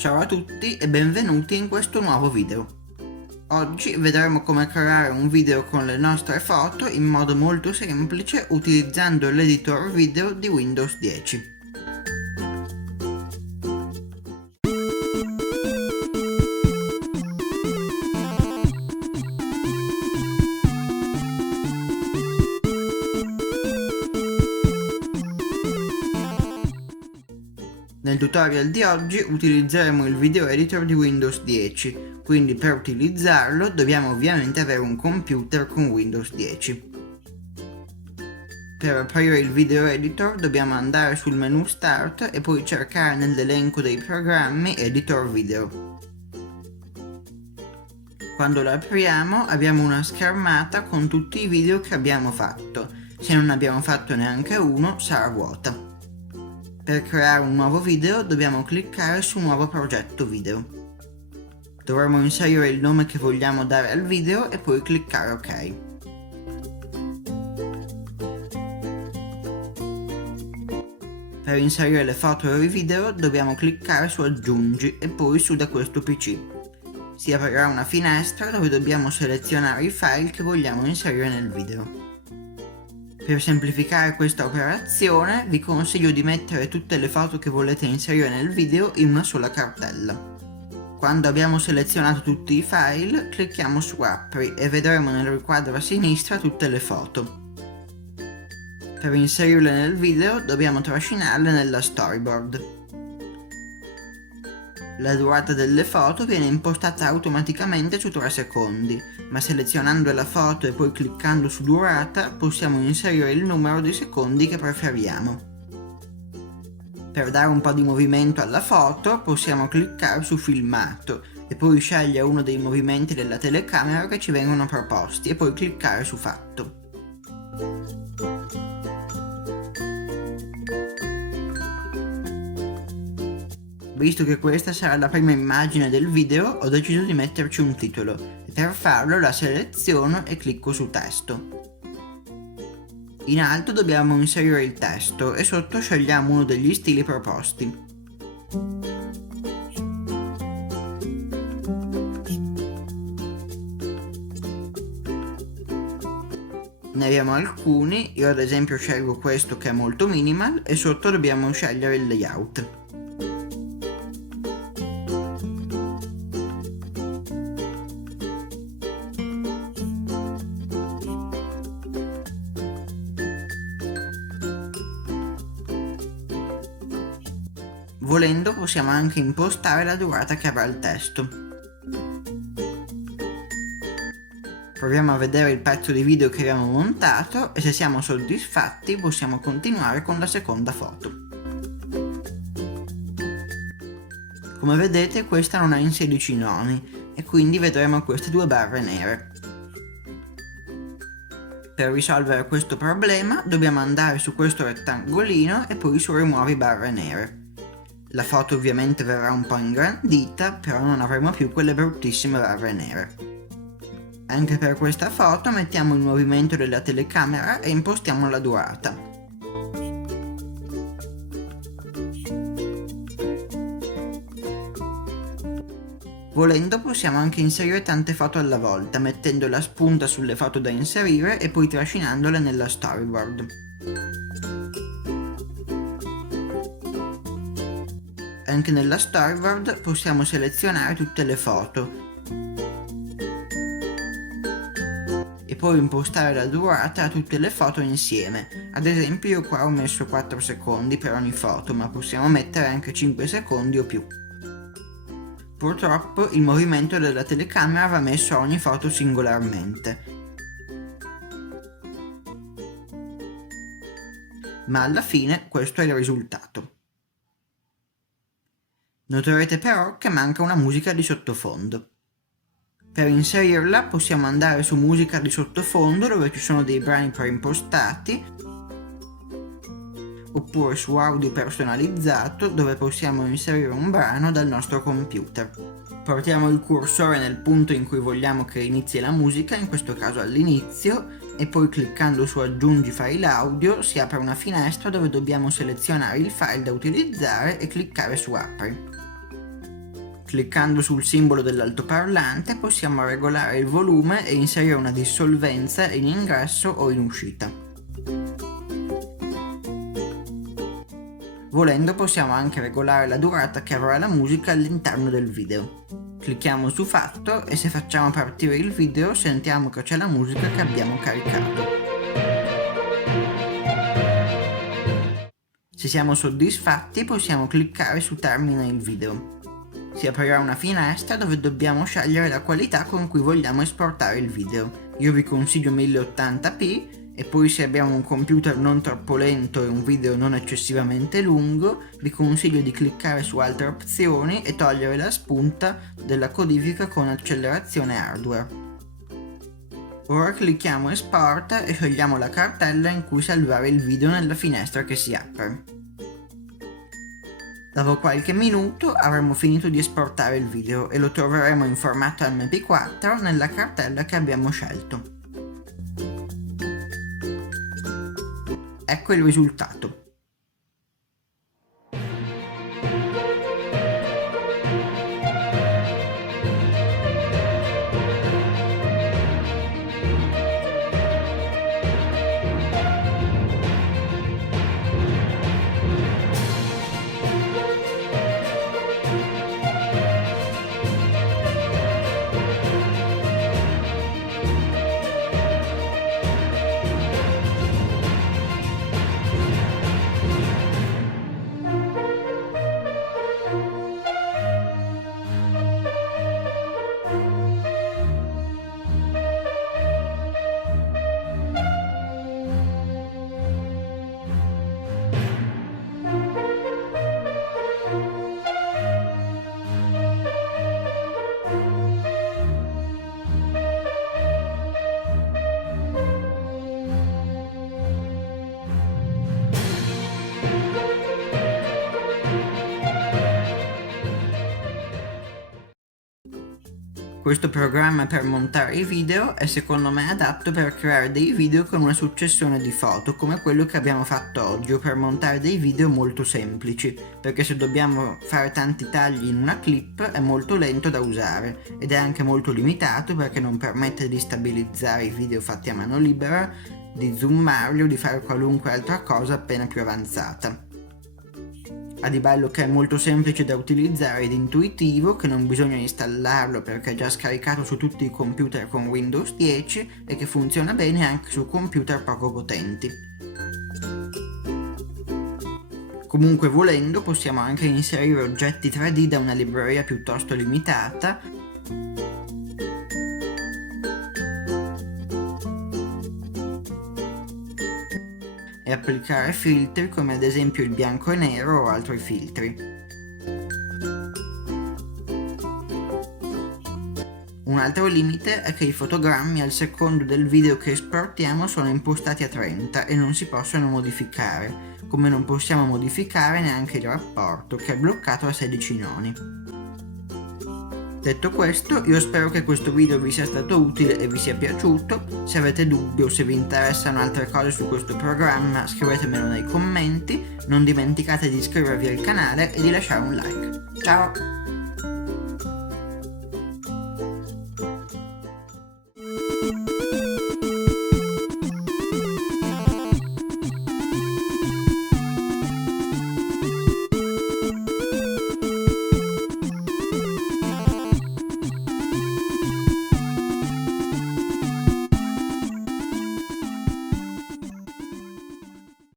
Ciao a tutti e benvenuti in questo nuovo video. Oggi vedremo come creare un video con le nostre foto in modo molto semplice utilizzando l'editor video di Windows 10. Nel tutorial di oggi utilizzeremo il video editor di Windows 10, quindi per utilizzarlo dobbiamo ovviamente avere un computer con Windows 10. Per aprire il video editor dobbiamo andare sul menu Start e poi cercare nell'elenco dei programmi Editor Video. Quando lo apriamo abbiamo una schermata con tutti i video che abbiamo fatto. Se non abbiamo fatto neanche uno sarà vuota. Per creare un nuovo video dobbiamo cliccare su Nuovo progetto video. Dovremo inserire il nome che vogliamo dare al video e poi cliccare OK. Per inserire le foto e i video dobbiamo cliccare su Aggiungi e poi su Da questo PC. Si aprirà una finestra dove dobbiamo selezionare i file che vogliamo inserire nel video. Per semplificare questa operazione vi consiglio di mettere tutte le foto che volete inserire nel video in una sola cartella. Quando abbiamo selezionato tutti i file, clicchiamo su Apri e vedremo nel riquadro a sinistra tutte le foto. Per inserirle nel video dobbiamo trascinarle nella storyboard. La durata delle foto viene impostata automaticamente su 3 secondi, ma selezionando la foto e poi cliccando su durata possiamo inserire il numero di secondi che preferiamo. Per dare un po' di movimento alla foto possiamo cliccare su Filmato e poi scegliere uno dei movimenti della telecamera che ci vengono proposti e poi cliccare su Fatto. Visto che questa sarà la prima immagine del video, ho deciso di metterci un titolo e per farlo la seleziono e clicco su Testo. In alto dobbiamo inserire il testo e sotto scegliamo uno degli stili proposti. Ne abbiamo alcuni, io ad esempio scelgo questo che è molto minimal e sotto dobbiamo scegliere il layout. Volendo possiamo anche impostare la durata che avrà il testo. Proviamo a vedere il pezzo di video che abbiamo montato e se siamo soddisfatti possiamo continuare con la seconda foto. Come vedete questa non ha in 16 noni e quindi vedremo queste due barre nere. Per risolvere questo problema dobbiamo andare su questo rettangolino e poi su Rimuovi barre nere. La foto ovviamente verrà un po' ingrandita, però non avremo più quelle bruttissime barre nere. Anche per questa foto mettiamo il movimento della telecamera e impostiamo la durata. Volendo possiamo anche inserire tante foto alla volta, mettendo la spunta sulle foto da inserire e poi trascinandole nella storyboard. Anche nella storyboard possiamo selezionare tutte le foto e poi impostare la durata a tutte le foto insieme. Ad esempio io qua ho messo 4 secondi per ogni foto, ma possiamo mettere anche 5 secondi o più. Purtroppo il movimento della telecamera va messo a ogni foto singolarmente. Ma alla fine questo è il risultato. Noterete però che manca una musica di sottofondo. Per inserirla possiamo andare su Musica di sottofondo dove ci sono dei brani preimpostati, oppure su Audio personalizzato dove possiamo inserire un brano dal nostro computer. Portiamo il cursore nel punto in cui vogliamo che inizi la musica, in questo caso all'inizio, e poi cliccando su Aggiungi file audio si apre una finestra dove dobbiamo selezionare il file da utilizzare e cliccare su Apri. Cliccando sul simbolo dell'altoparlante possiamo regolare il volume e inserire una dissolvenza in ingresso o in uscita. Volendo possiamo anche regolare la durata che avrà la musica all'interno del video. Clicchiamo su Fatto e se facciamo partire il video sentiamo che c'è la musica che abbiamo caricato. Se siamo soddisfatti possiamo cliccare su Termina il video. Si aprirà una finestra dove dobbiamo scegliere la qualità con cui vogliamo esportare il video. Io vi consiglio 1080p e poi se abbiamo un computer non troppo lento e un video non eccessivamente lungo, vi consiglio di cliccare su altre opzioni e togliere la spunta della codifica con accelerazione hardware. Ora clicchiamo Export e scegliamo la cartella in cui salvare il video nella finestra che si apre. Dopo qualche minuto avremo finito di esportare il video e lo troveremo in formato MP4 nella cartella che abbiamo scelto. Ecco il risultato. Questo programma per montare i video è secondo me adatto per creare dei video con una successione di foto come quello che abbiamo fatto oggi, o per montare dei video molto semplici, perché se dobbiamo fare tanti tagli in una clip è molto lento da usare ed è anche molto limitato perché non permette di stabilizzare i video fatti a mano libera, di zoomarli o di fare qualunque altra cosa appena più avanzata. Ha di bello che è molto semplice da utilizzare ed intuitivo, che non bisogna installarlo perché è già scaricato su tutti i computer con Windows 10 e che funziona bene anche su computer poco potenti. Comunque volendo possiamo anche inserire oggetti 3D da una libreria piuttosto limitata e applicare filtri come ad esempio il bianco e nero o altri filtri. Un altro limite è che i fotogrammi al secondo del video che esportiamo sono impostati a 30 e non si possono modificare, come non possiamo modificare neanche il rapporto che è bloccato a 16 noni. Detto questo, io spero che questo video vi sia stato utile e vi sia piaciuto. Se avete dubbi o se vi interessano altre cose su questo programma, scrivetemelo nei commenti. Non dimenticate di iscrivervi al canale e di lasciare un like. Ciao!